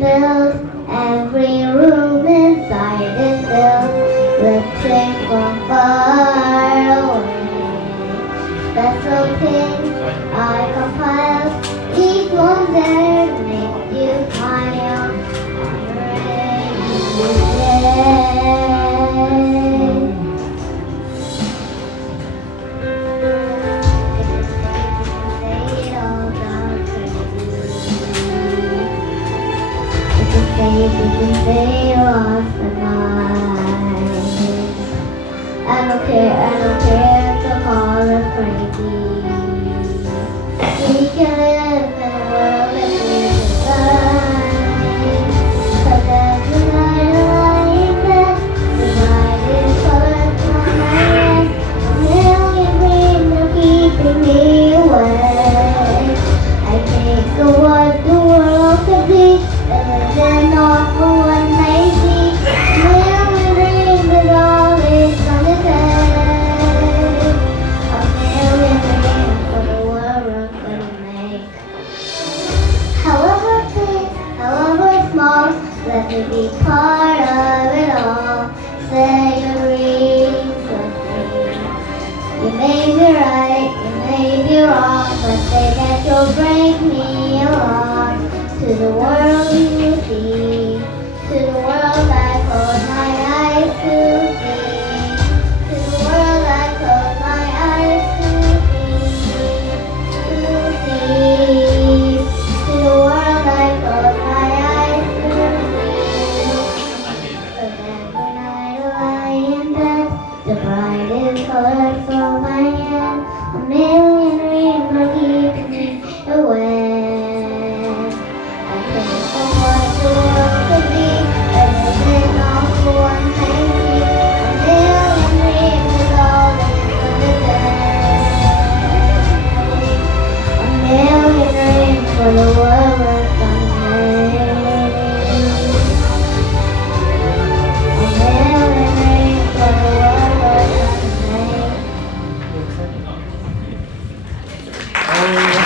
built. Every room inside is filled with things from far away. Special things I compile, each one there makes you smile on a rainy day. You can say you lost the night. I don't care to call us crazy. We can live in a world that we design. Cause every night I lie in bed, the night is colored from my head. A million dreams are keeping me awake. I think of what the world could be. Then not for one may see. Million dreams is all it's gonna take. A million dreams for the world gonna make. However big, however small, let me be part of it all. Say your dreams with me. You may be right, you may be wrong, but say that you'll bring me along to the world you see, to the world I close my eyes to see, to the world I close my eyes to see, to the world I close my eyes to see. But every night I lie in bed, the brightest colors from my hand, a million dreams are keeping me away. For the world we're gonna make. A million dreams for the world we're gonna make.